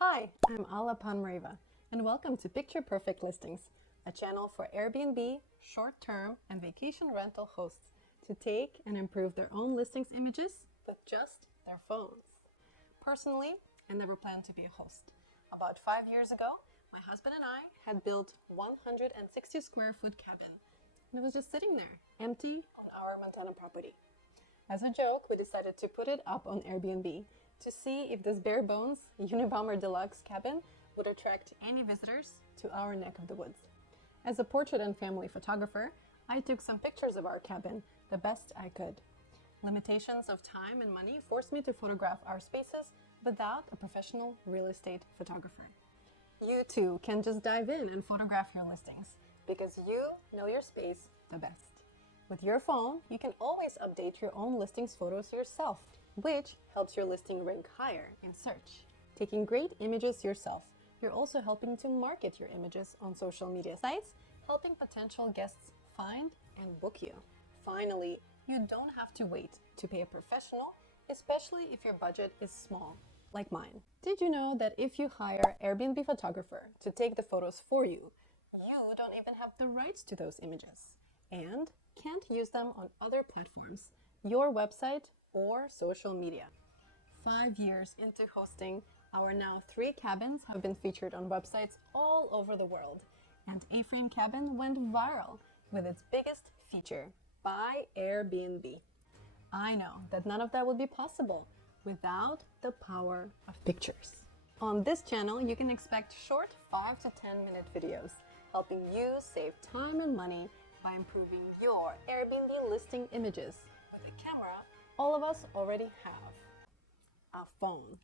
Hi, I'm Alla and welcome to Picture Perfect Listings, a channel for Airbnb, short-term, and vacation rental hosts to take and improve their own listings images with just their phones. Personally, I never planned to be a host. About 5 years ago, my husband and I had built a 160 square foot cabin, and it was just sitting there, empty on our Montana property. As a joke, we decided to put it up on Airbnb to see if this bare bones Unabomber Deluxe cabin would attract any visitors to our neck of the woods. As a portrait and family photographer, I took some pictures of our cabin the best I could. Limitations of time and money forced me to photograph our spaces without a professional real estate photographer. You too can just dive in and photograph your listings because you know your space the best. With your phone, you can always update your own listings photos yourself, which helps your listing rank higher in search. Taking great images yourself, you're also helping to market your images on social media sites, helping potential guests find and book you. Finally, you don't have to wait to pay a professional, especially if your budget is small, like mine. Did you know that if you hire an Airbnb photographer to take the photos for you, you don't even have the rights to those images and can't use them on other platforms, your website, or social media. 5 years into hosting, our now 3 cabins have been featured on websites all over the world, and A-Frame Cabin went viral with its biggest feature, Buy Airbnb. I know that none of that would be possible without the power of pictures. On this channel, you can expect short 5 to 10 minute videos helping you save time and money by improving your Airbnb listing images with a camera all of us already have, a phone.